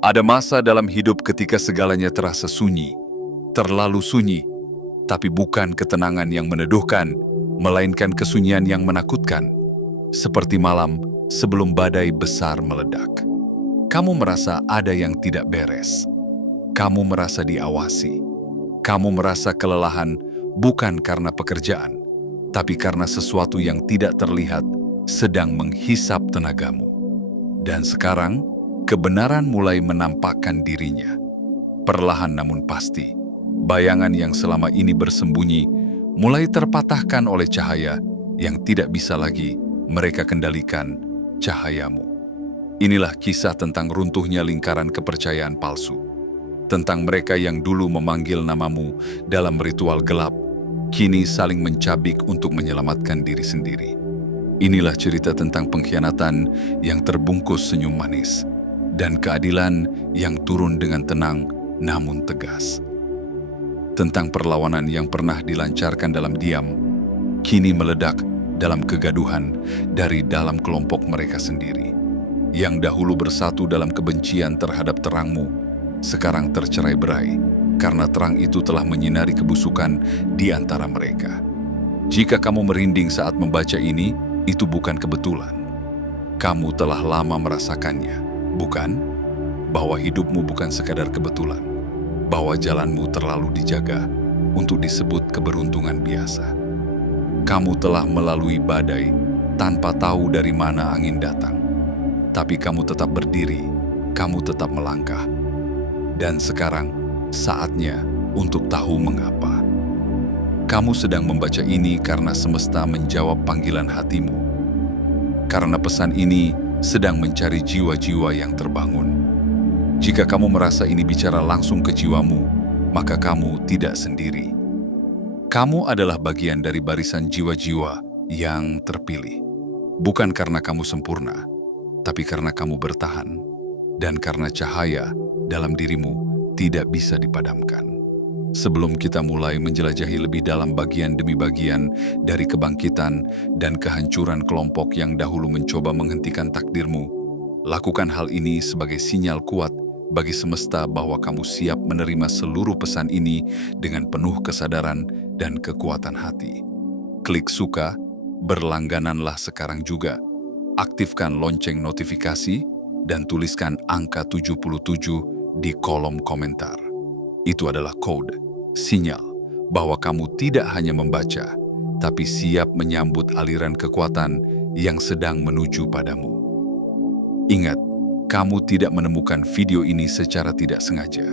Ada masa dalam hidup ketika segalanya terasa sunyi, terlalu sunyi, tapi bukan ketenangan yang meneduhkan, melainkan kesunyian yang menakutkan. Seperti malam sebelum badai besar meledak. Kamu merasa ada yang tidak beres. Kamu merasa diawasi. Kamu merasa kelelahan bukan karena pekerjaan, tapi karena sesuatu yang tidak terlihat sedang menghisap tenagamu. Dan sekarang, kebenaran mulai menampakkan dirinya. Perlahan namun pasti, bayangan yang selama ini bersembunyi mulai terpatahkan oleh cahaya yang tidak bisa lagi mereka kendalikan, cahayamu. Inilah kisah tentang runtuhnya lingkaran kepercayaan palsu. Tentang mereka yang dulu memanggil namamu dalam ritual gelap, kini saling mencabik untuk menyelamatkan diri sendiri. Inilah cerita tentang pengkhianatan yang terbungkus senyum manis, dan keadilan yang turun dengan tenang namun tegas. Tentang perlawanan yang pernah dilancarkan dalam diam, kini meledak dalam kegaduhan dari dalam kelompok mereka sendiri. Yang dahulu bersatu dalam kebencian terhadap terangmu, sekarang tercerai-berai karena terang itu telah menyinari kebusukan di antara mereka. Jika kamu merinding saat membaca ini, itu bukan kebetulan. Kamu telah lama merasakannya, bukan? Bahwa hidupmu bukan sekadar kebetulan, bahwa jalanmu terlalu dijaga untuk disebut keberuntungan biasa. Kamu telah melalui badai tanpa tahu dari mana angin datang. Tapi kamu tetap berdiri, kamu tetap melangkah. Dan sekarang, saatnya untuk tahu mengapa. Kamu sedang membaca ini karena semesta menjawab panggilan hatimu. Karena pesan ini sedang mencari jiwa-jiwa yang terbangun. Jika kamu merasa ini bicara langsung ke jiwamu, maka kamu tidak sendiri. Kamu adalah bagian dari barisan jiwa-jiwa yang terpilih. Bukan karena kamu sempurna, tapi karena kamu bertahan. Dan karena cahaya dalam dirimu tidak bisa dipadamkan. Sebelum kita mulai menjelajahi lebih dalam bagian demi bagian dari kebangkitan dan kehancuran kelompok yang dahulu mencoba menghentikan takdirmu, lakukan hal ini sebagai sinyal kuat bagi semesta bahwa kamu siap menerima seluruh pesan ini dengan penuh kesadaran dan kekuatan hati. Klik suka, berlanggananlah sekarang juga. Aktifkan lonceng notifikasi dan tuliskan angka 77 di kolom komentar. Itu adalah kode, sinyal bahwa kamu tidak hanya membaca, tapi siap menyambut aliran kekuatan yang sedang menuju padamu. Ingat, kamu tidak menemukan video ini secara tidak sengaja.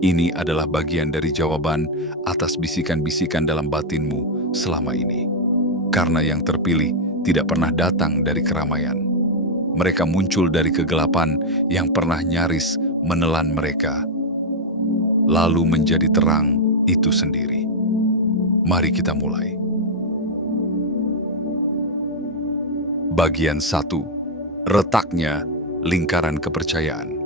Ini adalah bagian dari jawaban atas bisikan-bisikan dalam batinmu selama ini. Karena yang terpilih tidak pernah datang dari keramaian. Mereka muncul dari kegelapan yang pernah nyaris menelan mereka, lalu menjadi terang itu sendiri. Mari kita mulai. Bagian 1. Retaknya lingkaran kepercayaan.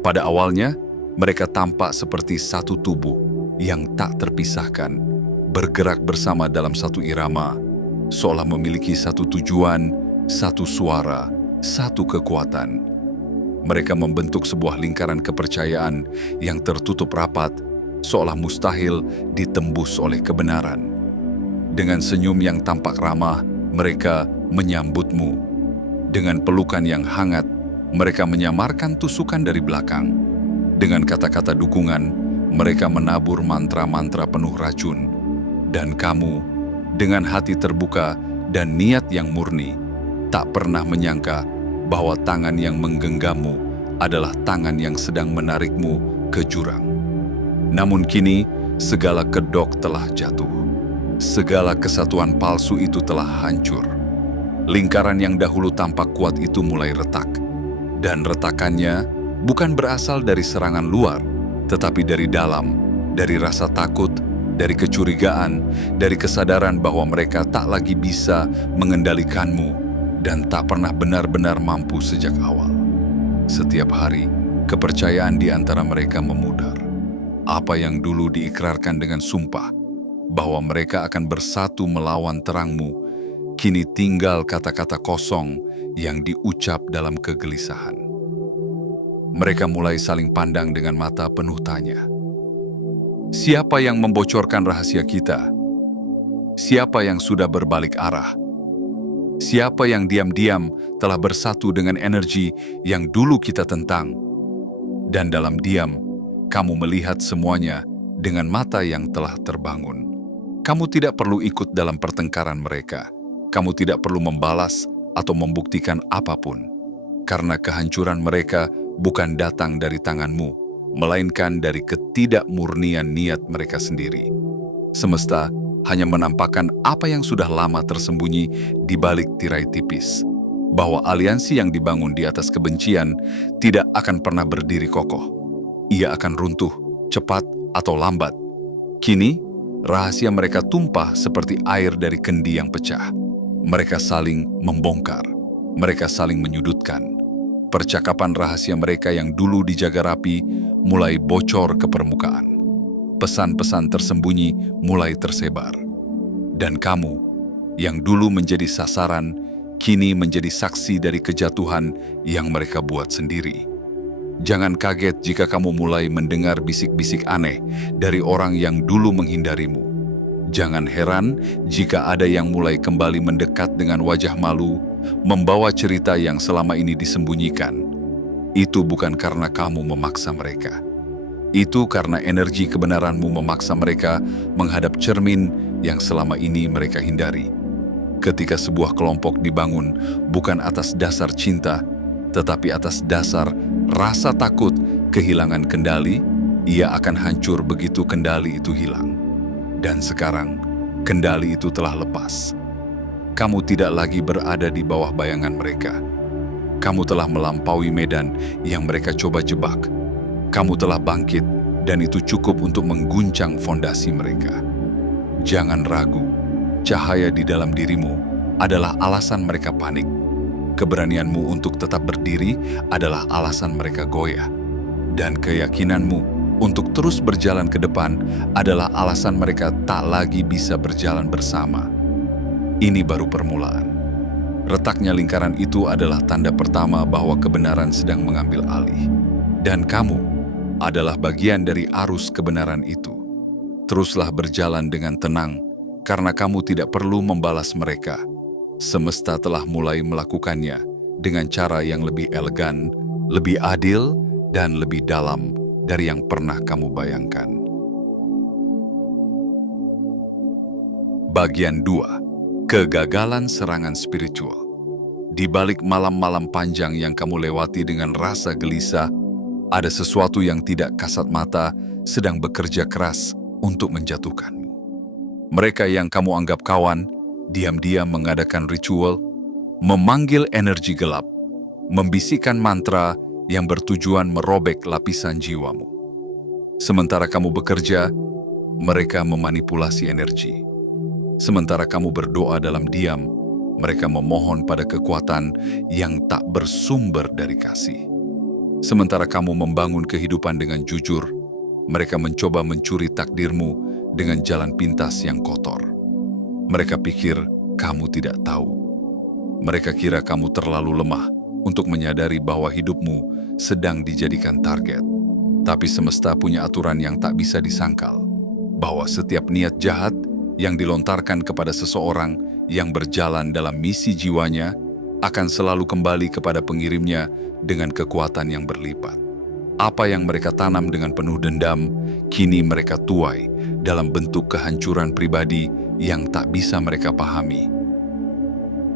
Pada awalnya, mereka tampak seperti satu tubuh yang tak terpisahkan, bergerak bersama dalam satu irama, seolah memiliki satu tujuan, satu suara, satu kekuatan. Mereka membentuk sebuah lingkaran kepercayaan yang tertutup rapat, seolah mustahil ditembus oleh kebenaran. Dengan senyum yang tampak ramah, mereka menyambutmu. Dengan pelukan yang hangat, mereka menyamarkan tusukan dari belakang. Dengan kata-kata dukungan, mereka menabur mantra-mantra penuh racun. Dan kamu, dengan hati terbuka dan niat yang murni, tak pernah menyangka bahwa tangan yang menggenggammu adalah tangan yang sedang menarikmu ke jurang. Namun kini, segala kedok telah jatuh. Segala kesatuan palsu itu telah hancur. Lingkaran yang dahulu tampak kuat itu mulai retak. Dan retakannya bukan berasal dari serangan luar, tetapi dari dalam, dari rasa takut, dari kecurigaan, dari kesadaran bahwa mereka tak lagi bisa mengendalikanmu dan tak pernah benar-benar mampu sejak awal. Setiap hari, kepercayaan di antara mereka memudar. Apa yang dulu diikrarkan dengan sumpah, bahwa mereka akan bersatu melawan terangmu, kini tinggal kata-kata kosong yang diucap dalam kegelisahan. Mereka mulai saling pandang dengan mata penuh tanya. Siapa yang membocorkan rahasia kita? Siapa yang sudah berbalik arah? Siapa yang diam-diam telah bersatu dengan energi yang dulu kita tentang? Dan dalam diam, kamu melihat semuanya dengan mata yang telah terbangun. Kamu tidak perlu ikut dalam pertengkaran mereka. Kamu tidak perlu membalas atau membuktikan apapun. Karena kehancuran mereka bukan datang dari tanganmu, melainkan dari ketidakmurnian niat mereka sendiri. Semesta hanya menampakkan apa yang sudah lama tersembunyi di balik tirai tipis, bahwa aliansi yang dibangun di atas kebencian tidak akan pernah berdiri kokoh. Ia akan runtuh, cepat atau lambat. Kini, rahasia mereka tumpah seperti air dari kendi yang pecah. Mereka saling membongkar, mereka saling menyudutkan. Percakapan rahasia mereka yang dulu dijaga rapi mulai bocor ke permukaan. Pesan-pesan tersembunyi mulai tersebar. Dan kamu, yang dulu menjadi sasaran, kini menjadi saksi dari kejatuhan yang mereka buat sendiri. Jangan kaget jika kamu mulai mendengar bisik-bisik aneh dari orang yang dulu menghindarimu. Jangan heran jika ada yang mulai kembali mendekat dengan wajah malu, membawa cerita yang selama ini disembunyikan. Itu bukan karena kamu memaksa mereka. Itu karena energi kebenaranmu memaksa mereka menghadap cermin yang selama ini mereka hindari. Ketika sebuah kelompok dibangun bukan atas dasar cinta, tetapi atas dasar rasa takut kehilangan kendali, ia akan hancur begitu kendali itu hilang. Dan sekarang, kendali itu telah lepas. Kamu tidak lagi berada di bawah bayangan mereka. Kamu telah melampaui medan yang mereka coba jebak. Kamu telah bangkit, dan itu cukup untuk mengguncang fondasi mereka. Jangan ragu, cahaya di dalam dirimu adalah alasan mereka panik. Keberanianmu untuk tetap berdiri adalah alasan mereka goyah. Dan keyakinanmu untuk terus berjalan ke depan adalah alasan mereka tak lagi bisa berjalan bersama. Ini baru permulaan. Retaknya lingkaran itu adalah tanda pertama bahwa kebenaran sedang mengambil alih. Dan kamu adalah bagian dari arus kebenaran itu. Teruslah berjalan dengan tenang, karena kamu tidak perlu membalas mereka. Semesta telah mulai melakukannya dengan cara yang lebih elegan, lebih adil, dan lebih dalam dari yang pernah kamu bayangkan. Bagian 2. Kegagalan serangan spiritual. Di balik malam-malam panjang yang kamu lewati dengan rasa gelisah, ada sesuatu yang tidak kasat mata sedang bekerja keras untuk menjatuhkanmu. Mereka yang kamu anggap kawan, diam-diam mengadakan ritual, memanggil energi gelap, membisikkan mantra yang bertujuan merobek lapisan jiwamu. Sementara kamu bekerja, mereka memanipulasi energi. Sementara kamu berdoa dalam diam, mereka memohon pada kekuatan yang tak bersumber dari kasih. Sementara kamu membangun kehidupan dengan jujur, mereka mencoba mencuri takdirmu dengan jalan pintas yang kotor. Mereka pikir kamu tidak tahu. Mereka kira kamu terlalu lemah untuk menyadari bahwa hidupmu sedang dijadikan target. Tapi semesta punya aturan yang tak bisa disangkal, bahwa setiap niat jahat yang dilontarkan kepada seseorang yang berjalan dalam misi jiwanya akan selalu kembali kepada pengirimnya dengan kekuatan yang berlipat. Apa yang mereka tanam dengan penuh dendam, kini mereka tuai dalam bentuk kehancuran pribadi yang tak bisa mereka pahami.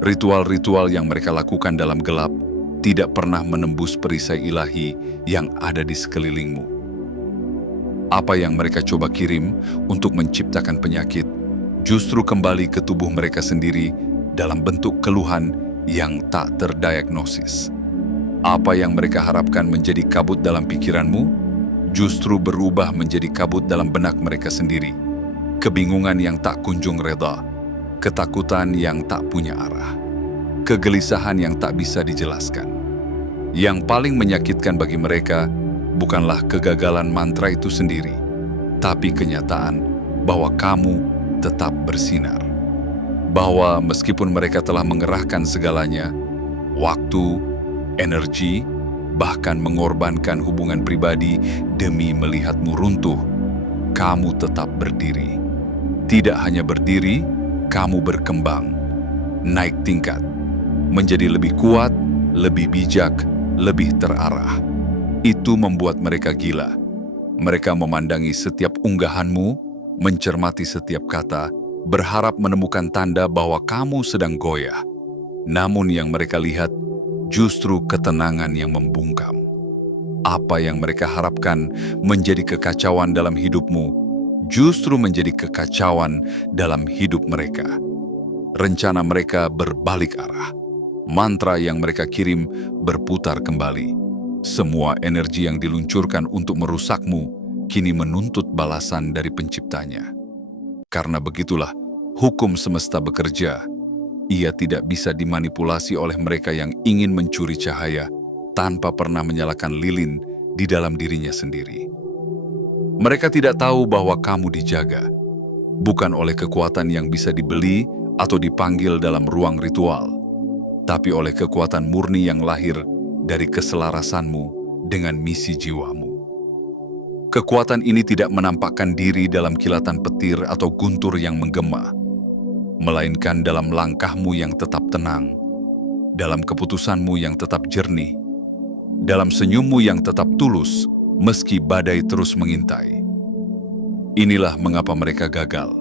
Ritual-ritual yang mereka lakukan dalam gelap tidak pernah menembus perisai ilahi yang ada di sekelilingmu. Apa yang mereka coba kirim untuk menciptakan penyakit, justru kembali ke tubuh mereka sendiri dalam bentuk keluhan yang tak terdiagnosis. Apa yang mereka harapkan menjadi kabut dalam pikiranmu, justru berubah menjadi kabut dalam benak mereka sendiri. Kebingungan yang tak kunjung reda, ketakutan yang tak punya arah, kegelisahan yang tak bisa dijelaskan. Yang paling menyakitkan bagi mereka bukanlah kegagalan mantra itu sendiri, tapi kenyataan bahwa kamu tetap bersinar. Bahwa meskipun mereka telah mengerahkan segalanya, waktu, energi, bahkan mengorbankan hubungan pribadi demi melihatmu runtuh, kamu tetap berdiri. Tidak hanya berdiri, kamu berkembang, naik tingkat, menjadi lebih kuat, lebih bijak, lebih terarah. Itu membuat mereka gila. Mereka memandangi setiap unggahanmu, mencermati setiap kata, berharap menemukan tanda bahwa kamu sedang goyah. Namun yang mereka lihat justru ketenangan yang membungkam. Apa yang mereka harapkan menjadi kekacauan dalam hidupmu, justru menjadi kekacauan dalam hidup mereka. Rencana mereka berbalik arah. Mantra yang mereka kirim berputar kembali. Semua energi yang diluncurkan untuk merusakmu kini menuntut balasan dari penciptanya. Karena begitulah hukum semesta bekerja. Ia tidak bisa dimanipulasi oleh mereka yang ingin mencuri cahaya tanpa pernah menyalakan lilin di dalam dirinya sendiri. Mereka tidak tahu bahwa kamu dijaga, bukan oleh kekuatan yang bisa dibeli atau dipanggil dalam ruang ritual, tapi oleh kekuatan murni yang lahir dari keselarasanmu dengan misi jiwamu. Kekuatan ini tidak menampakkan diri dalam kilatan petir atau guntur yang menggema, melainkan dalam langkahmu yang tetap tenang, dalam keputusanmu yang tetap jernih, dalam senyummu yang tetap tulus, meski badai terus mengintai. Inilah mengapa mereka gagal,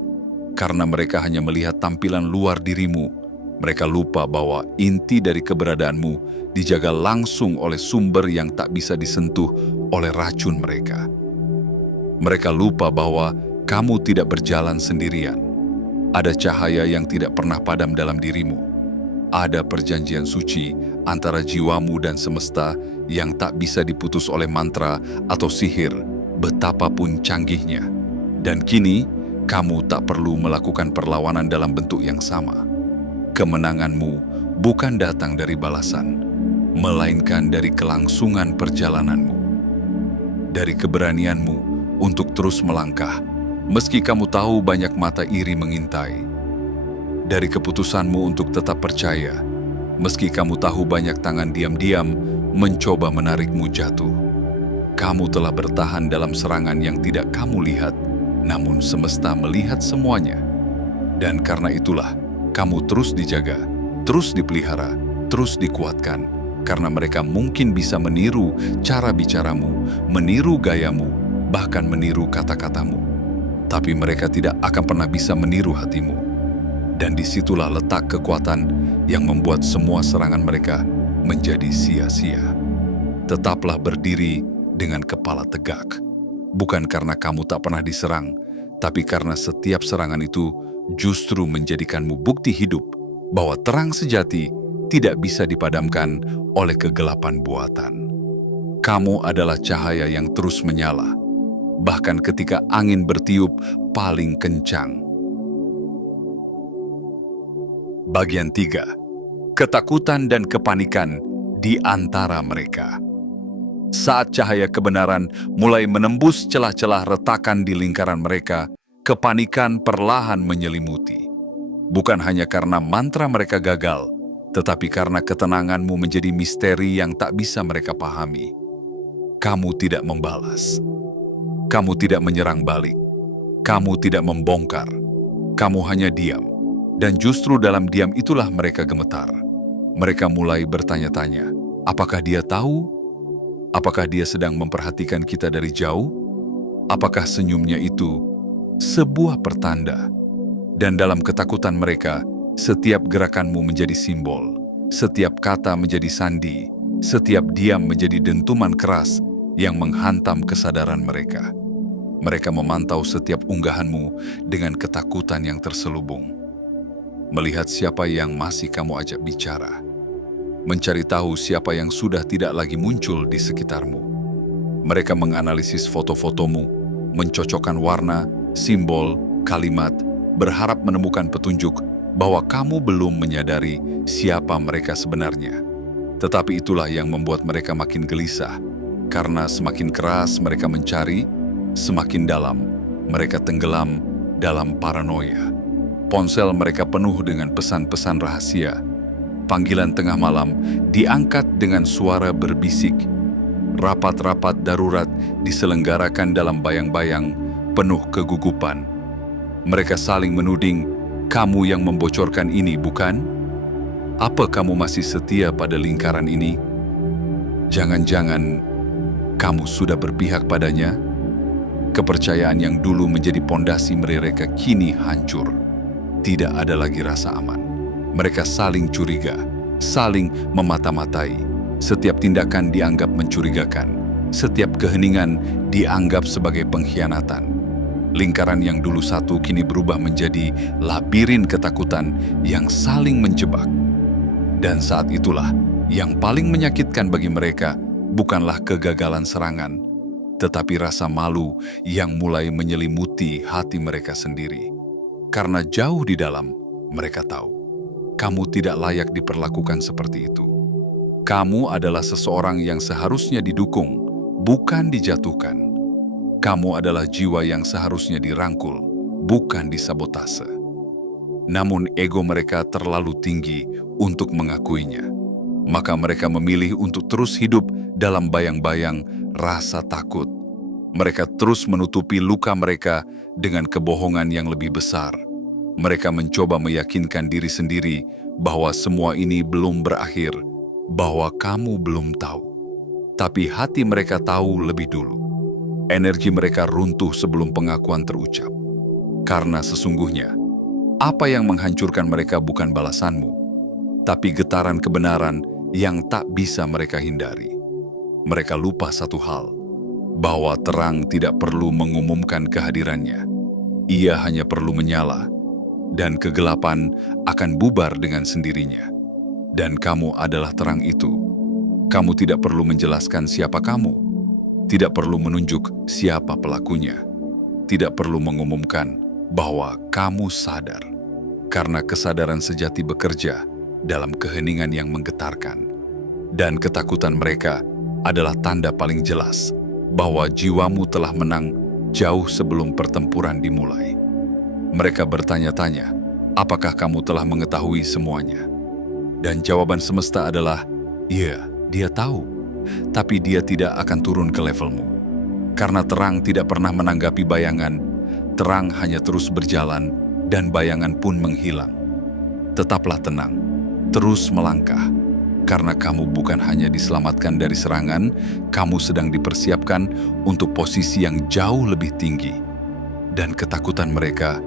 karena mereka hanya melihat tampilan luar dirimu. Mereka lupa bahwa inti dari keberadaanmu dijaga langsung oleh sumber yang tak bisa disentuh oleh racun mereka. Mereka lupa bahwa kamu tidak berjalan sendirian. Ada cahaya yang tidak pernah padam dalam dirimu. Ada perjanjian suci antara jiwamu dan semesta yang tak bisa diputus oleh mantra atau sihir, betapapun canggihnya. Dan kini, kamu tak perlu melakukan perlawanan dalam bentuk yang sama. Kemenanganmu bukan datang dari balasan, melainkan dari kelangsungan perjalananmu. Dari keberanianmu untuk terus melangkah, meski kamu tahu banyak mata iri mengintai. Dari keputusanmu untuk tetap percaya, meski kamu tahu banyak tangan diam-diam mencoba menarikmu jatuh. Kamu telah bertahan dalam serangan yang tidak kamu lihat, namun semesta melihat semuanya. Dan karena itulah, kamu terus dijaga, terus dipelihara, terus dikuatkan, karena mereka mungkin bisa meniru cara bicaramu, meniru gayamu, bahkan meniru kata-katamu. Tapi mereka tidak akan pernah bisa meniru hatimu. Dan disitulah letak kekuatan yang membuat semua serangan mereka menjadi sia-sia. Tetaplah berdiri dengan kepala tegak. Bukan karena kamu tak pernah diserang, tapi karena setiap serangan itu justru menjadikanmu bukti hidup bahwa terang sejati tidak bisa dipadamkan oleh kegelapan buatan. Kamu adalah cahaya yang terus menyala, bahkan ketika angin bertiup paling kencang. Bagian 3. Ketakutan dan kepanikan di antara mereka. Saat cahaya kebenaran mulai menembus celah-celah retakan di lingkaran mereka, kepanikan perlahan menyelimuti. Bukan hanya karena mantra mereka gagal, tetapi karena ketenanganmu menjadi misteri yang tak bisa mereka pahami. Kamu tidak membalas. Kamu tidak menyerang balik. Kamu tidak membongkar. Kamu hanya diam. Dan justru dalam diam itulah mereka gemetar. Mereka mulai bertanya-tanya, apakah dia tahu? Apakah dia sedang memperhatikan kita dari jauh? Apakah senyumnya itu sebuah pertanda? Dan dalam ketakutan mereka, setiap gerakanmu menjadi simbol, setiap kata menjadi sandi, setiap diam menjadi dentuman keras yang menghantam kesadaran mereka. Mereka memantau setiap unggahanmu dengan ketakutan yang terselubung. Melihat siapa yang masih kamu ajak bicara. Mencari tahu siapa yang sudah tidak lagi muncul di sekitarmu. Mereka menganalisis foto-fotomu, mencocokkan warna, simbol, kalimat, berharap menemukan petunjuk bahwa kamu belum menyadari siapa mereka sebenarnya. Tetapi itulah yang membuat mereka makin gelisah, karena semakin keras mereka mencari, semakin dalam mereka tenggelam dalam paranoia. Ponsel mereka penuh dengan pesan-pesan rahasia. Panggilan tengah malam diangkat dengan suara berbisik Rapat-rapat darurat diselenggarakan dalam bayang-bayang penuh kegugupan. Mereka saling menuding, "Kamu yang membocorkan ini, bukan? Apa kamu masih setia pada lingkaran ini? Jangan-jangan kamu sudah berpihak padanya?" Kepercayaan yang dulu menjadi pondasi mereka kini hancur. Tidak ada lagi rasa aman. Mereka saling curiga, saling memata-matai. Setiap tindakan dianggap mencurigakan. Setiap keheningan dianggap sebagai pengkhianatan. Lingkaran yang dulu satu kini berubah menjadi labirin ketakutan yang saling menjebak. Dan saat itulah yang paling menyakitkan bagi mereka bukanlah kegagalan serangan, tetapi rasa malu yang mulai menyelimuti hati mereka sendiri. Karena jauh di dalam, mereka tahu, kamu tidak layak diperlakukan seperti itu. Kamu adalah seseorang yang seharusnya didukung, bukan dijatuhkan. Kamu adalah jiwa yang seharusnya dirangkul, bukan disabotase. Namun ego mereka terlalu tinggi untuk mengakuinya. Maka mereka memilih untuk terus hidup dalam bayang-bayang rasa takut. Mereka terus menutupi luka mereka dengan kebohongan yang lebih besar. Mereka mencoba meyakinkan diri sendiri bahwa semua ini belum berakhir, bahwa kamu belum tahu. Tapi hati mereka tahu lebih dulu. Energi mereka runtuh sebelum pengakuan terucap. Karena sesungguhnya, apa yang menghancurkan mereka bukan balasanmu, tapi getaran kebenaran yang tak bisa mereka hindari. Mereka lupa satu hal, bahwa terang tidak perlu mengumumkan kehadirannya. Ia hanya perlu menyala, dan kegelapan akan bubar dengan sendirinya. Dan kamu adalah terang itu. Kamu tidak perlu menjelaskan siapa kamu. Tidak perlu menunjuk siapa pelakunya. Tidak perlu mengumumkan bahwa kamu sadar. Karena kesadaran sejati bekerja dalam keheningan yang menggetarkan. Dan ketakutan mereka adalah tanda paling jelas bahwa jiwamu telah menang jauh sebelum pertempuran dimulai. Mereka bertanya-tanya, apakah kamu telah mengetahui semuanya? Dan jawaban semesta adalah, ya, dia tahu. Tapi dia tidak akan turun ke levelmu. Karena terang tidak pernah menanggapi bayangan, terang hanya terus berjalan dan bayangan pun menghilang. Tetaplah tenang, terus melangkah. Karena kamu bukan hanya diselamatkan dari serangan, kamu sedang dipersiapkan untuk posisi yang jauh lebih tinggi. Dan ketakutan mereka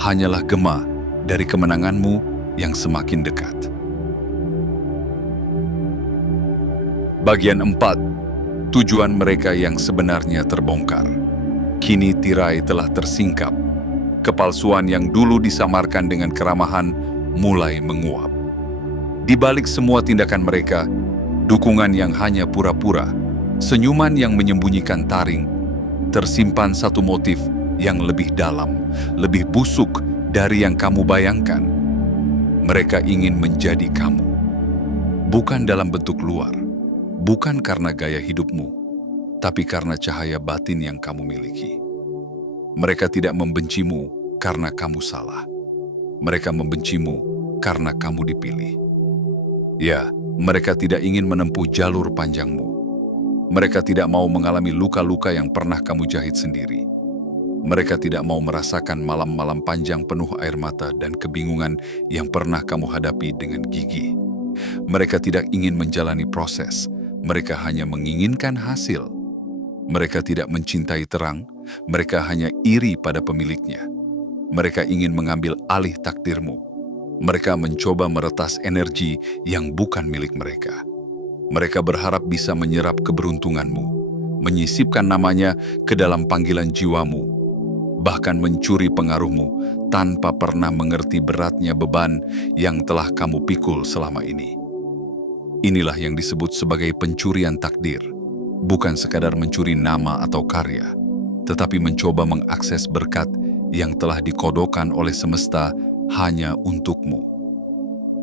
hanyalah gema dari kemenanganmu yang semakin dekat. Bagian 4. Tujuan mereka yang sebenarnya terbongkar. Kini tirai telah tersingkap. Kepalsuan yang dulu disamarkan dengan keramahan mulai menguap. Di balik semua tindakan mereka, dukungan yang hanya pura-pura, senyuman yang menyembunyikan taring, tersimpan satu motif yang lebih dalam, lebih busuk dari yang kamu bayangkan. Mereka ingin menjadi kamu. Bukan dalam bentuk luar. Bukan karena gaya hidupmu, tapi karena cahaya batin yang kamu miliki. Mereka tidak membencimu karena kamu salah. Mereka membencimu karena kamu dipilih. Ya, mereka tidak ingin menempuh jalur panjangmu. Mereka tidak mau mengalami luka-luka yang pernah kamu jahit sendiri. Mereka tidak mau merasakan malam-malam panjang penuh air mata dan kebingungan yang pernah kamu hadapi dengan gigih. Mereka tidak ingin menjalani proses. Mereka hanya menginginkan hasil. Mereka tidak mencintai terang, mereka hanya iri pada pemiliknya. Mereka ingin mengambil alih takdirmu. Mereka mencoba meretas energi yang bukan milik mereka. Mereka berharap bisa menyerap keberuntunganmu, menyisipkan namanya ke dalam panggilan jiwamu, bahkan mencuri pengaruhmu tanpa pernah mengerti beratnya beban yang telah kamu pikul selama ini. Inilah yang disebut sebagai pencurian takdir, bukan sekadar mencuri nama atau karya, tetapi mencoba mengakses berkat yang telah dikodokan oleh semesta hanya untukmu.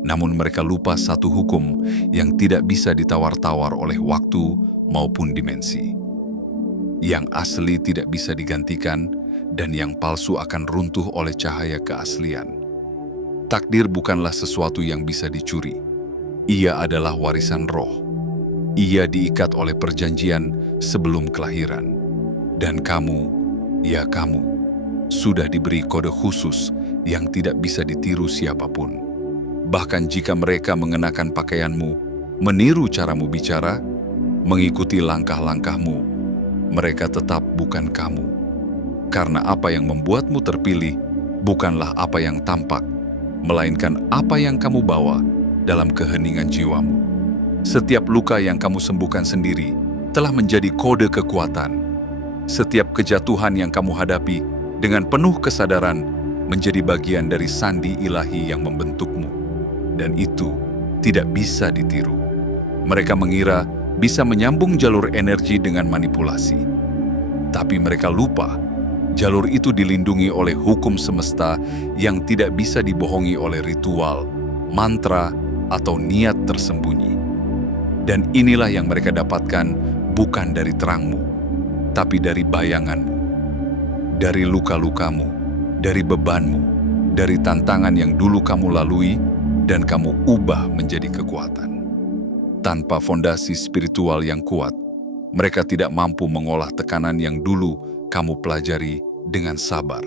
Namun mereka lupa satu hukum yang tidak bisa ditawar-tawar oleh waktu maupun dimensi. Yang asli tidak bisa digantikan dan yang palsu akan runtuh oleh cahaya keaslian. Takdir bukanlah sesuatu yang bisa dicuri. Ia adalah warisan roh. Ia diikat oleh perjanjian sebelum kelahiran. Dan kamu, ya kamu, sudah diberi kode khusus yang tidak bisa ditiru siapapun. Bahkan jika mereka mengenakan pakaianmu, meniru caramu bicara, mengikuti langkah-langkahmu, mereka tetap bukan kamu. Karena apa yang membuatmu terpilih bukanlah apa yang tampak, melainkan apa yang kamu bawa dalam keheningan jiwamu. Setiap luka yang kamu sembuhkan sendiri telah menjadi kode kekuatan. Setiap kejatuhan yang kamu hadapi dengan penuh kesadaran menjadi bagian dari sandi ilahi yang membentukmu. Dan itu tidak bisa ditiru. Mereka mengira bisa menyambung jalur energi dengan manipulasi. Tapi mereka lupa, jalur itu dilindungi oleh hukum semesta yang tidak bisa dibohongi oleh ritual, mantra, atau niat tersembunyi. Dan inilah yang mereka dapatkan bukan dari terangmu, tapi dari bayanganmu, dari luka-lukamu, dari bebanmu, dari tantangan yang dulu kamu lalui dan kamu ubah menjadi kekuatan. Tanpa fondasi spiritual yang kuat, mereka tidak mampu mengolah tekanan yang dulu kamu pelajari dengan sabar.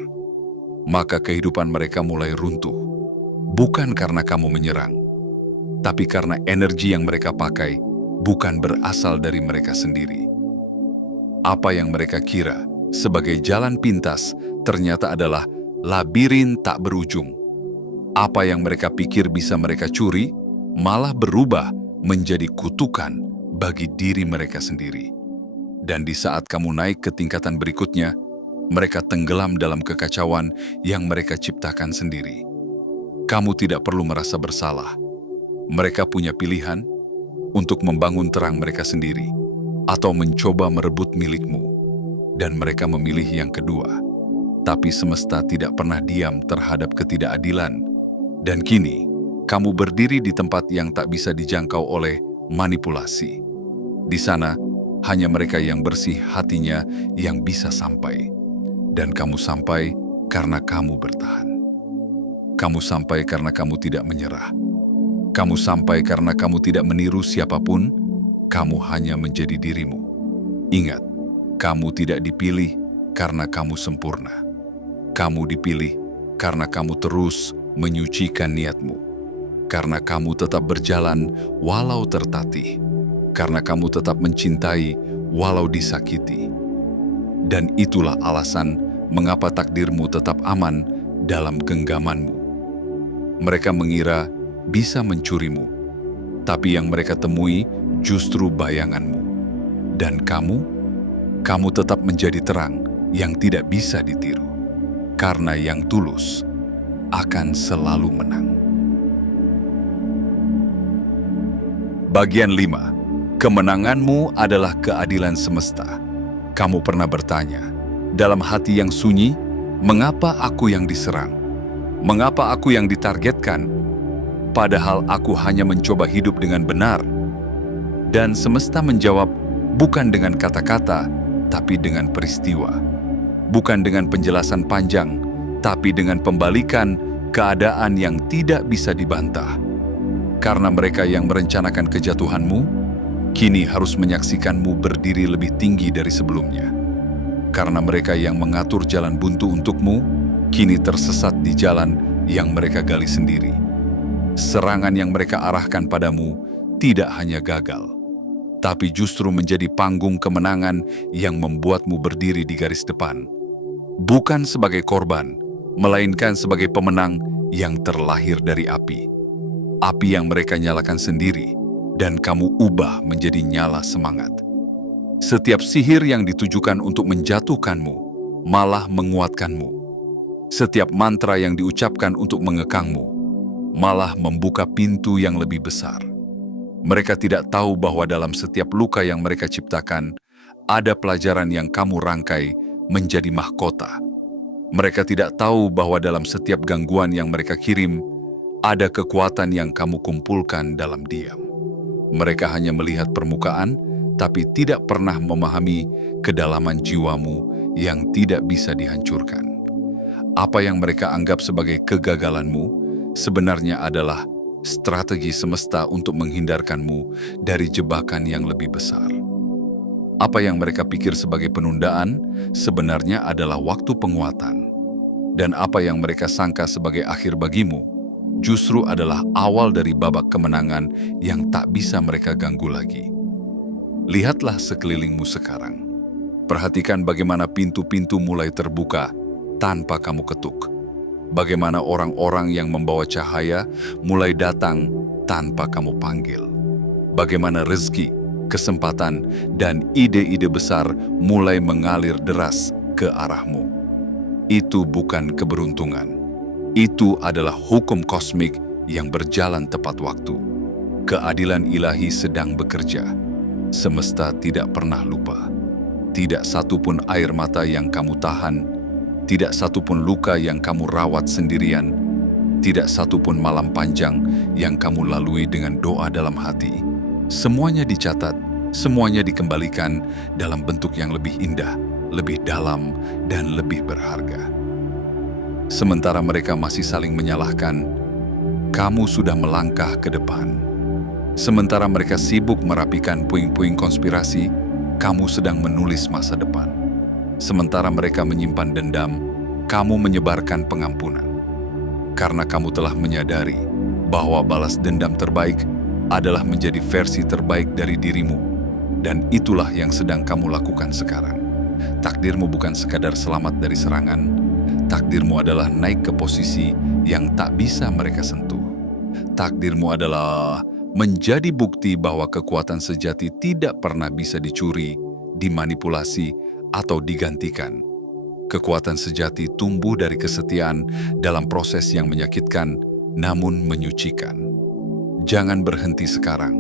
Maka kehidupan mereka mulai runtuh, bukan karena kamu menyerang, tapi karena energi yang mereka pakai bukan berasal dari mereka sendiri. Apa yang mereka kira sebagai jalan pintas ternyata adalah labirin tak berujung. Apa yang mereka pikir bisa mereka curi malah berubah menjadi kutukan bagi diri mereka sendiri. Dan di saat kamu naik ke tingkatan berikutnya, mereka tenggelam dalam kekacauan yang mereka ciptakan sendiri. Kamu tidak perlu merasa bersalah. Mereka punya pilihan untuk membangun terang mereka sendiri atau mencoba merebut milikmu. Dan mereka memilih yang kedua. Tapi semesta tidak pernah diam terhadap ketidakadilan. Dan kini, kamu berdiri di tempat yang tak bisa dijangkau oleh manipulasi. Di sana, hanya mereka yang bersih hatinya yang bisa sampai. Dan kamu sampai karena kamu bertahan. Kamu sampai karena kamu tidak menyerah. Kamu sampai karena kamu tidak meniru siapapun, kamu hanya menjadi dirimu. Ingat, kamu tidak dipilih karena kamu sempurna. Kamu dipilih karena kamu terus menyucikan niatmu. Karena kamu tetap berjalan walau tertatih. Karena kamu tetap mencintai walau disakiti. Dan itulah alasan mengapa takdirmu tetap aman dalam genggamanmu. Mereka mengira bisa mencurimu, tapi yang mereka temui justru bayanganmu. Dan kamu tetap menjadi terang yang tidak bisa ditiru. Karena yang tulus akan selalu menang. Bagian 5. Kemenanganmu adalah keadilan semesta. Kamu pernah bertanya, dalam hati yang sunyi, mengapa aku yang diserang? Mengapa aku yang ditargetkan? Padahal aku hanya mencoba hidup dengan benar. Dan semesta menjawab, bukan dengan kata-kata, tapi dengan peristiwa. Bukan dengan penjelasan panjang, tapi dengan pembalikan keadaan yang tidak bisa dibantah. Karena mereka yang merencanakan kejatuhanmu, kini harus menyaksikanmu berdiri lebih tinggi dari sebelumnya. Karena mereka yang mengatur jalan buntu untukmu, kini tersesat di jalan yang mereka gali sendiri. Serangan yang mereka arahkan padamu tidak hanya gagal, tapi justru menjadi panggung kemenangan yang membuatmu berdiri di garis depan. Bukan sebagai korban, melainkan sebagai pemenang yang terlahir dari api. Api yang mereka nyalakan sendiri, dan kamu ubah menjadi nyala semangat. Setiap sihir yang ditujukan untuk menjatuhkanmu, malah menguatkanmu. Setiap mantra yang diucapkan untuk mengekangmu, malah membuka pintu yang lebih besar. Mereka tidak tahu bahwa dalam setiap luka yang mereka ciptakan, ada pelajaran yang kamu rangkai menjadi mahkota. Mereka tidak tahu bahwa dalam setiap gangguan yang mereka kirim, ada kekuatan yang kamu kumpulkan dalam diam. Mereka hanya melihat permukaan, tapi tidak pernah memahami kedalaman jiwamu yang tidak bisa dihancurkan. Apa yang mereka anggap sebagai kegagalanmu, sebenarnya adalah strategi semesta untuk menghindarkanmu dari jebakan yang lebih besar. Apa yang mereka pikir sebagai penundaan sebenarnya adalah waktu penguatan. Dan apa yang mereka sangka sebagai akhir bagimu justru adalah awal dari babak kemenangan yang tak bisa mereka ganggu lagi. Lihatlah sekelilingmu sekarang. Perhatikan bagaimana pintu-pintu mulai terbuka tanpa kamu ketuk. Bagaimana orang-orang yang membawa cahaya mulai datang tanpa kamu panggil. Bagaimana rezeki, kesempatan, dan ide-ide besar mulai mengalir deras ke arahmu. Itu bukan keberuntungan. Itu adalah hukum kosmik yang berjalan tepat waktu. Keadilan ilahi sedang bekerja. Semesta tidak pernah lupa. Tidak satupun air mata yang kamu tahan, tidak satupun luka yang kamu rawat sendirian, tidak satupun malam panjang yang kamu lalui dengan doa dalam hati. Semuanya dicatat, semuanya dikembalikan dalam bentuk yang lebih indah, lebih dalam, dan lebih berharga. Sementara mereka masih saling menyalahkan, kamu sudah melangkah ke depan. Sementara mereka sibuk merapikan puing-puing konspirasi, kamu sedang menulis masa depan. Sementara mereka menyimpan dendam, kamu menyebarkan pengampunan. Karena kamu telah menyadari bahwa balas dendam terbaik adalah menjadi versi terbaik dari dirimu. Dan itulah yang sedang kamu lakukan sekarang. Takdirmu bukan sekadar selamat dari serangan, takdirmu adalah naik ke posisi yang tak bisa mereka sentuh. Takdirmu adalah menjadi bukti bahwa kekuatan sejati tidak pernah bisa dicuri, dimanipulasi, atau digantikan. Kekuatan sejati tumbuh dari kesetiaan dalam proses yang menyakitkan, namun menyucikan. Jangan berhenti sekarang.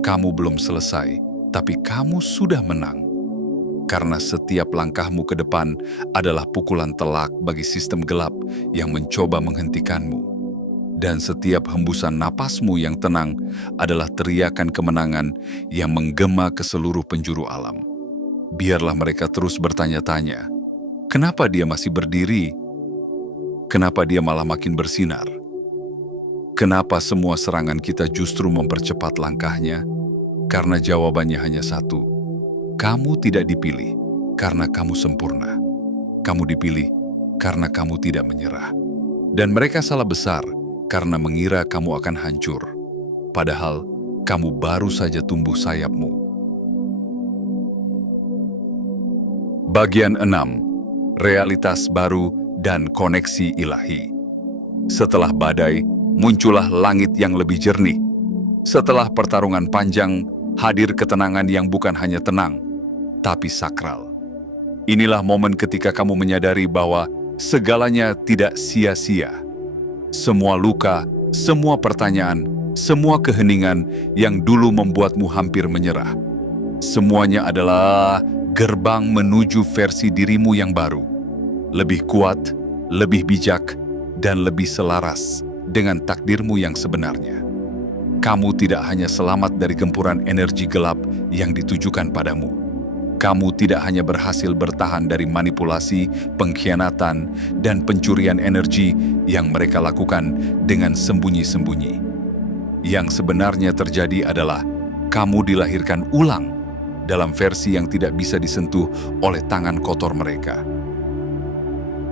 Kamu belum selesai, tapi kamu sudah menang. Karena setiap langkahmu ke depan adalah pukulan telak bagi sistem gelap yang mencoba menghentikanmu. Dan setiap hembusan napasmu yang tenang adalah teriakan kemenangan yang menggema ke seluruh penjuru alam. Biarlah mereka terus bertanya-tanya, kenapa dia masih berdiri? Kenapa dia malah makin bersinar? Kenapa semua serangan kita justru mempercepat langkahnya? Karena jawabannya hanya satu. Kamu tidak dipilih karena kamu sempurna. Kamu dipilih karena kamu tidak menyerah. Dan mereka salah besar karena mengira kamu akan hancur. Padahal kamu baru saja tumbuh sayapmu. Bagian 6. Realitas baru dan koneksi ilahi. Setelah badai, muncullah langit yang lebih jernih. Setelah pertarungan panjang, hadir ketenangan yang bukan hanya tenang, tapi sakral. Inilah momen ketika kamu menyadari bahwa segalanya tidak sia-sia. Semua luka, semua pertanyaan, semua keheningan yang dulu membuatmu hampir menyerah. Semuanya adalah gerbang menuju versi dirimu yang baru. Lebih kuat, lebih bijak, dan lebih selaras dengan takdirmu yang sebenarnya. Kamu tidak hanya selamat dari gempuran energi gelap yang ditujukan padamu. Kamu tidak hanya berhasil bertahan dari manipulasi, pengkhianatan, dan pencurian energi yang mereka lakukan dengan sembunyi-sembunyi. Yang sebenarnya terjadi adalah kamu dilahirkan ulang dalam versi yang tidak bisa disentuh oleh tangan kotor mereka.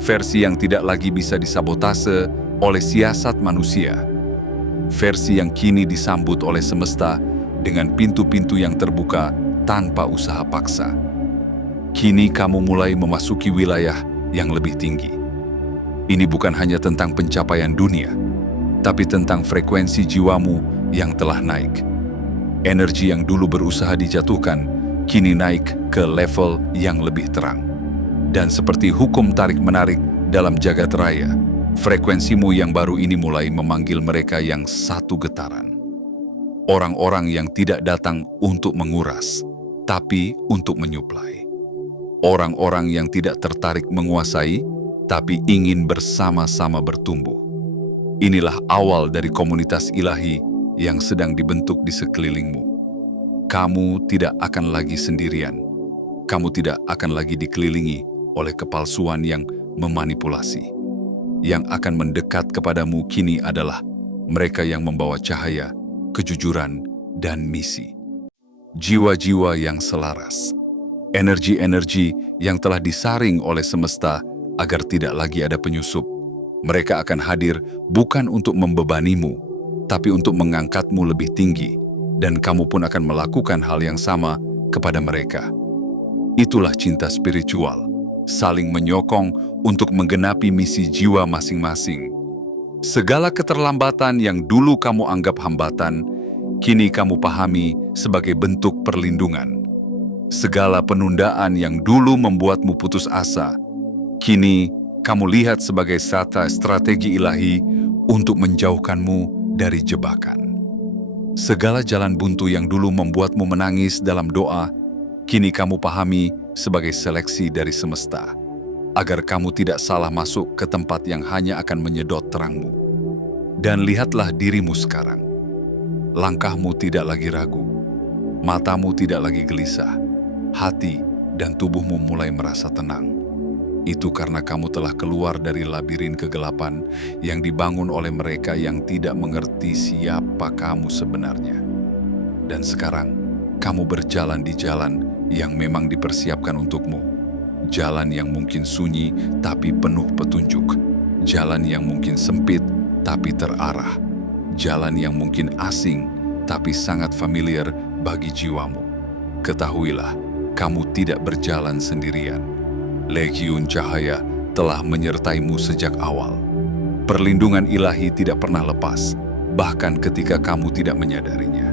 Versi yang tidak lagi bisa disabotase oleh siasat manusia. Versi yang kini disambut oleh semesta dengan pintu-pintu yang terbuka tanpa usaha paksa. Kini kamu mulai memasuki wilayah yang lebih tinggi. Ini bukan hanya tentang pencapaian dunia, tapi tentang frekuensi jiwamu yang telah naik. Energi yang dulu berusaha dijatuhkan, kini naik ke level yang lebih terang. Dan seperti hukum tarik-menarik dalam jagat raya, frekuensimu yang baru ini mulai memanggil mereka yang satu getaran. Orang-orang yang tidak datang untuk menguras, tapi untuk menyuplai. Orang-orang yang tidak tertarik menguasai, tapi ingin bersama-sama bertumbuh. Inilah awal dari komunitas ilahi yang sedang dibentuk di sekelilingmu. Kamu tidak akan lagi sendirian. Kamu tidak akan lagi dikelilingi oleh kepalsuan yang memanipulasi. Yang akan mendekat kepadamu kini adalah mereka yang membawa cahaya, kejujuran, dan misi. Jiwa-jiwa yang selaras. Energi-energi yang telah disaring oleh semesta agar tidak lagi ada penyusup. Mereka akan hadir bukan untuk membebanimu, tapi untuk mengangkatmu lebih tinggi, dan kamu pun akan melakukan hal yang sama kepada mereka. Itulah cinta spiritual, saling menyokong untuk menggenapi misi jiwa masing-masing. Segala keterlambatan yang dulu kamu anggap hambatan, kini kamu pahami sebagai bentuk perlindungan. Segala penundaan yang dulu membuatmu putus asa, kini kamu lihat sebagai strategi ilahi untuk menjauhkanmu dari jebakan. Segala jalan buntu yang dulu membuatmu menangis dalam doa, kini kamu pahami sebagai seleksi dari semesta, agar kamu tidak salah masuk ke tempat yang hanya akan menyedot terangmu. Dan lihatlah dirimu sekarang. Langkahmu tidak lagi ragu, matamu tidak lagi gelisah, hati dan tubuhmu mulai merasa tenang. Itu karena kamu telah keluar dari labirin kegelapan yang dibangun oleh mereka yang tidak mengerti siapa kamu sebenarnya. Dan sekarang, kamu berjalan di jalan yang memang dipersiapkan untukmu. Jalan yang mungkin sunyi tapi penuh petunjuk. Jalan yang mungkin sempit tapi terarah. Jalan yang mungkin asing tapi sangat familiar bagi jiwamu. Ketahuilah, kamu tidak berjalan sendirian. Legiun cahaya telah menyertaimu sejak awal. Perlindungan ilahi tidak pernah lepas, bahkan ketika kamu tidak menyadarinya.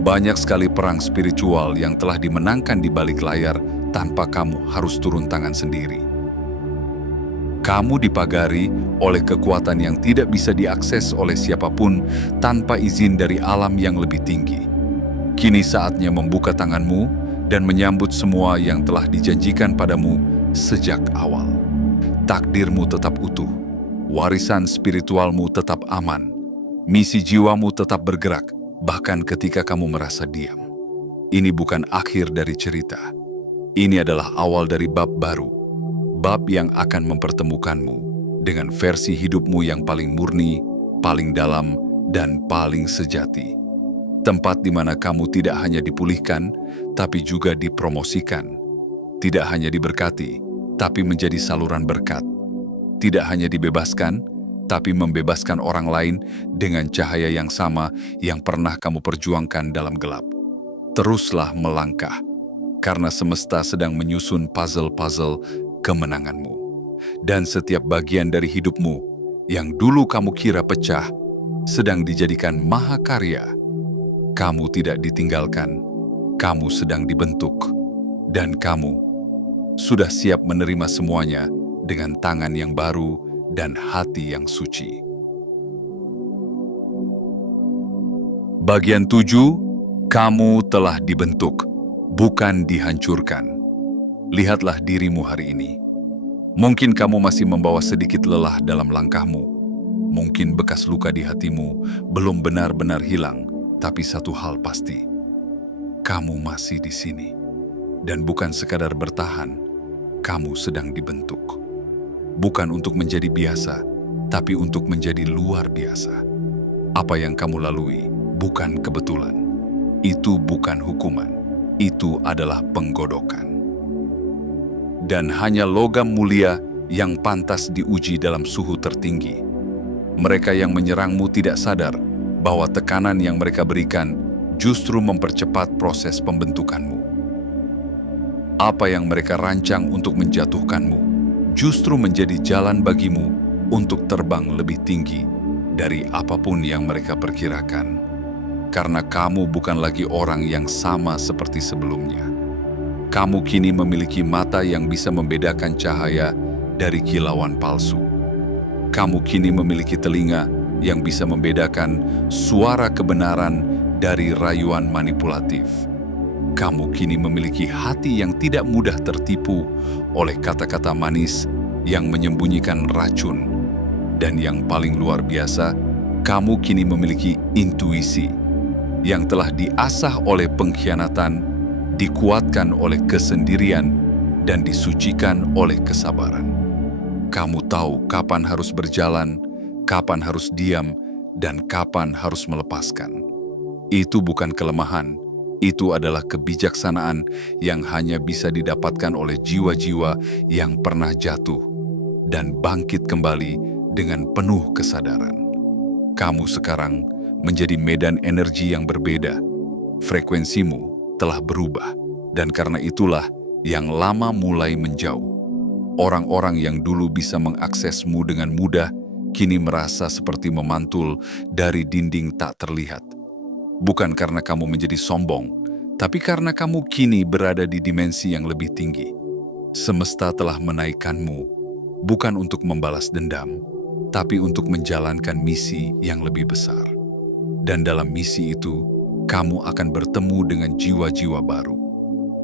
Banyak sekali perang spiritual yang telah dimenangkan di balik layar tanpa kamu harus turun tangan sendiri. Kamu dipagari oleh kekuatan yang tidak bisa diakses oleh siapapun tanpa izin dari alam yang lebih tinggi. Kini saatnya membuka tanganmu dan menyambut semua yang telah dijanjikan padamu sejak awal. Takdirmu tetap utuh, warisan spiritualmu tetap aman, misi jiwamu tetap bergerak, bahkan ketika kamu merasa diam. Ini bukan akhir dari cerita. Ini adalah awal dari bab baru, bab yang akan mempertemukanmu dengan versi hidupmu yang paling murni, paling dalam, dan paling sejati. Tempat di mana kamu tidak hanya dipulihkan, tapi juga dipromosikan. Tidak hanya diberkati, tapi menjadi saluran berkat. Tidak hanya dibebaskan, tapi membebaskan orang lain dengan cahaya yang sama yang pernah kamu perjuangkan dalam gelap. Teruslah melangkah, karena semesta sedang menyusun puzzle-puzzle kemenanganmu. Dan setiap bagian dari hidupmu yang dulu kamu kira pecah, sedang dijadikan mahakarya. Kamu tidak ditinggalkan, kamu sedang dibentuk, dan kamu sudah siap menerima semuanya dengan tangan yang baru dan hati yang suci. Bagian 7, kamu telah dibentuk, bukan dihancurkan. Lihatlah dirimu hari ini. Mungkin kamu masih membawa sedikit lelah dalam langkahmu. Mungkin bekas luka di hatimu belum benar-benar hilang. Tapi satu hal pasti, kamu masih di sini. Dan bukan sekadar bertahan, kamu sedang dibentuk. Bukan untuk menjadi biasa, tapi untuk menjadi luar biasa. Apa yang kamu lalui bukan kebetulan. Itu bukan hukuman. Itu adalah penggodokan. Dan hanya logam mulia yang pantas diuji dalam suhu tertinggi. Mereka yang menyerangmu tidak sadar bahwa tekanan yang mereka berikan justru mempercepat proses pembentukanmu. Apa yang mereka rancang untuk menjatuhkanmu justru menjadi jalan bagimu untuk terbang lebih tinggi dari apapun yang mereka perkirakan. Karena kamu bukan lagi orang yang sama seperti sebelumnya. Kamu kini memiliki mata yang bisa membedakan cahaya dari kilauan palsu. Kamu kini memiliki telinga yang bisa membedakan suara kebenaran dari rayuan manipulatif. Kamu kini memiliki hati yang tidak mudah tertipu oleh kata-kata manis yang menyembunyikan racun. Dan yang paling luar biasa, kamu kini memiliki intuisi yang telah diasah oleh pengkhianatan, dikuatkan oleh kesendirian, dan disucikan oleh kesabaran. Kamu tahu kapan harus berjalan kapan harus diam, dan kapan harus melepaskan. Itu bukan kelemahan, itu adalah kebijaksanaan yang hanya bisa didapatkan oleh jiwa-jiwa yang pernah jatuh dan bangkit kembali dengan penuh kesadaran. Kamu sekarang menjadi medan energi yang berbeda. Frekuensimu telah berubah, dan karena itulah yang lama mulai menjauh. Orang-orang yang dulu bisa mengaksesmu dengan mudah, kini merasa seperti memantul dari dinding tak terlihat. Bukan karena kamu menjadi sombong, tapi karena kamu kini berada di dimensi yang lebih tinggi. Semesta telah menaikkanmu, bukan untuk membalas dendam, tapi untuk menjalankan misi yang lebih besar. Dan dalam misi itu, kamu akan bertemu dengan jiwa-jiwa baru.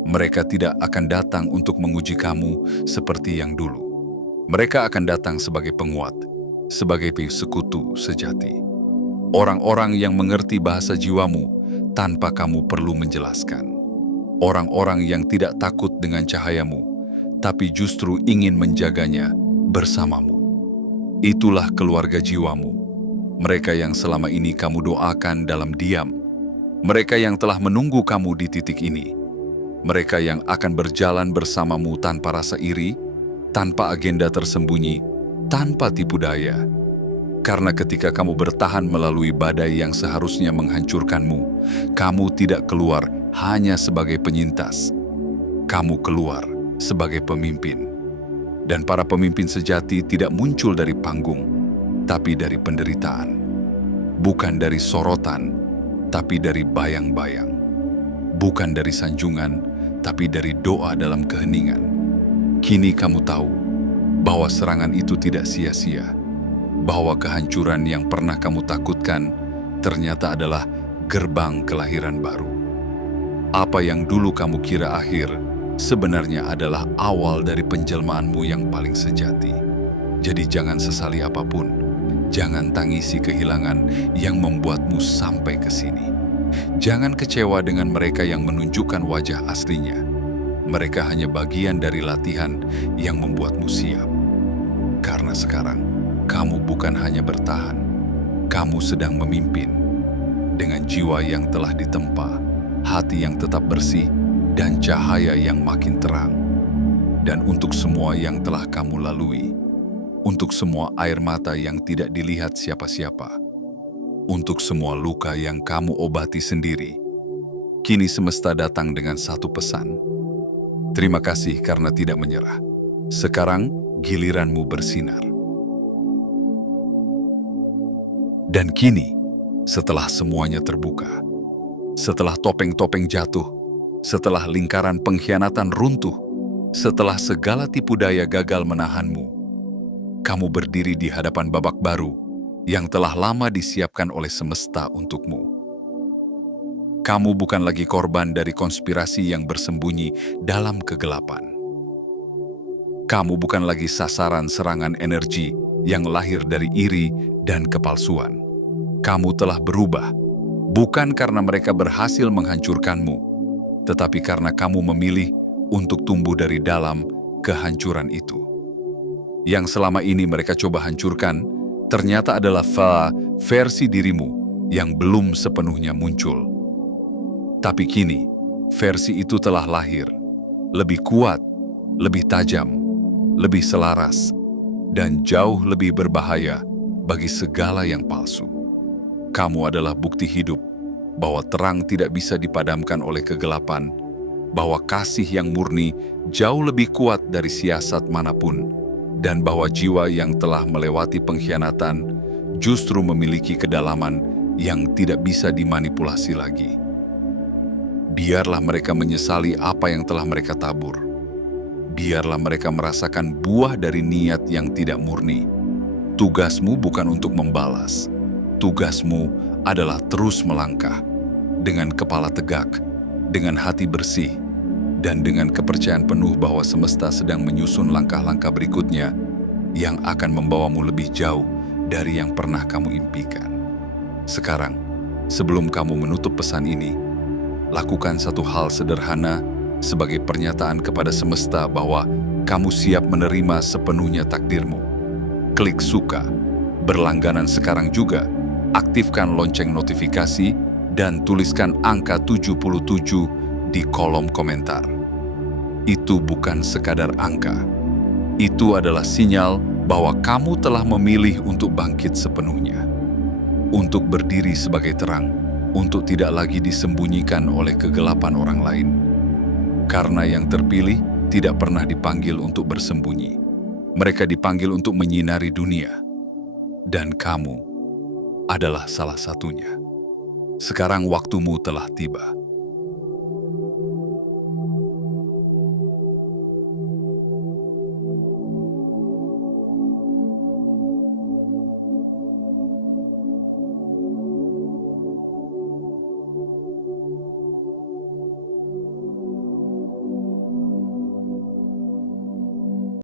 Mereka tidak akan datang untuk menguji kamu seperti yang dulu. Mereka akan datang sebagai penguat, sebagai sekutu sejati. Orang-orang yang mengerti bahasa jiwamu tanpa kamu perlu menjelaskan. Orang-orang yang tidak takut dengan cahayamu, tapi justru ingin menjaganya bersamamu. Itulah keluarga jiwamu. Mereka yang selama ini kamu doakan dalam diam. Mereka yang telah menunggu kamu di titik ini. Mereka yang akan berjalan bersamamu tanpa rasa iri, tanpa agenda tersembunyi, tanpa tipu daya. Karena ketika kamu bertahan melalui badai yang seharusnya menghancurkanmu, kamu tidak keluar hanya sebagai penyintas. Kamu keluar sebagai pemimpin. Dan para pemimpin sejati tidak muncul dari panggung, tapi dari penderitaan. Bukan dari sorotan, tapi dari bayang-bayang. Bukan dari sanjungan, tapi dari doa dalam keheningan. Kini kamu tahu bahwa serangan itu tidak sia-sia, bahwa kehancuran yang pernah kamu takutkan ternyata adalah gerbang kelahiran baru. Apa yang dulu kamu kira akhir, sebenarnya adalah awal dari penjelmaanmu yang paling sejati. Jadi jangan sesali apapun, jangan tangisi kehilangan yang membuatmu sampai ke sini. Jangan kecewa dengan mereka yang menunjukkan wajah aslinya. Mereka hanya bagian dari latihan yang membuatmu siap. Karena sekarang, kamu bukan hanya bertahan, kamu sedang memimpin. Dengan jiwa yang telah ditempa, hati yang tetap bersih, dan cahaya yang makin terang. Dan untuk semua yang telah kamu lalui, untuk semua air mata yang tidak dilihat siapa-siapa, untuk semua luka yang kamu obati sendiri, kini semesta datang dengan satu pesan. Terima kasih karena tidak menyerah. Sekarang giliranmu bersinar. Dan kini, setelah semuanya terbuka, setelah topeng-topeng jatuh, setelah lingkaran pengkhianatan runtuh, setelah segala tipu daya gagal menahanmu, kamu berdiri di hadapan babak baru yang telah lama disiapkan oleh semesta untukmu. Kamu bukan lagi korban dari konspirasi yang bersembunyi dalam kegelapan. Kamu bukan lagi sasaran serangan energi yang lahir dari iri dan kepalsuan. Kamu telah berubah, bukan karena mereka berhasil menghancurkanmu, tetapi karena kamu memilih untuk tumbuh dari dalam kehancuran itu. Yang selama ini mereka coba hancurkan, ternyata adalah versi dirimu yang belum sepenuhnya muncul. Tapi kini, versi itu telah lahir, lebih kuat, lebih tajam, lebih selaras, dan jauh lebih berbahaya bagi segala yang palsu. Kamu adalah bukti hidup bahwa terang tidak bisa dipadamkan oleh kegelapan, bahwa kasih yang murni jauh lebih kuat dari siasat manapun, dan bahwa jiwa yang telah melewati pengkhianatan justru memiliki kedalaman yang tidak bisa dimanipulasi lagi. Biarlah mereka menyesali apa yang telah mereka tabur. Biarlah mereka merasakan buah dari niat yang tidak murni. Tugasmu bukan untuk membalas. Tugasmu adalah terus melangkah dengan kepala tegak, dengan hati bersih, dan dengan kepercayaan penuh bahwa semesta sedang menyusun langkah-langkah berikutnya yang akan membawamu lebih jauh dari yang pernah kamu impikan. Sekarang, sebelum kamu menutup pesan ini, lakukan satu hal sederhana sebagai pernyataan kepada semesta bahwa kamu siap menerima sepenuhnya takdirmu. Klik suka, berlangganan sekarang juga. Aktifkan lonceng notifikasi dan tuliskan angka 77 di kolom komentar. Itu bukan sekadar angka. Itu adalah sinyal bahwa kamu telah memilih untuk bangkit sepenuhnya. Untuk berdiri sebagai terang, untuk tidak lagi disembunyikan oleh kegelapan orang lain. Karena yang terpilih tidak pernah dipanggil untuk bersembunyi. Mereka dipanggil untuk menyinari dunia. Dan kamu adalah salah satunya. Sekarang waktumu telah tiba.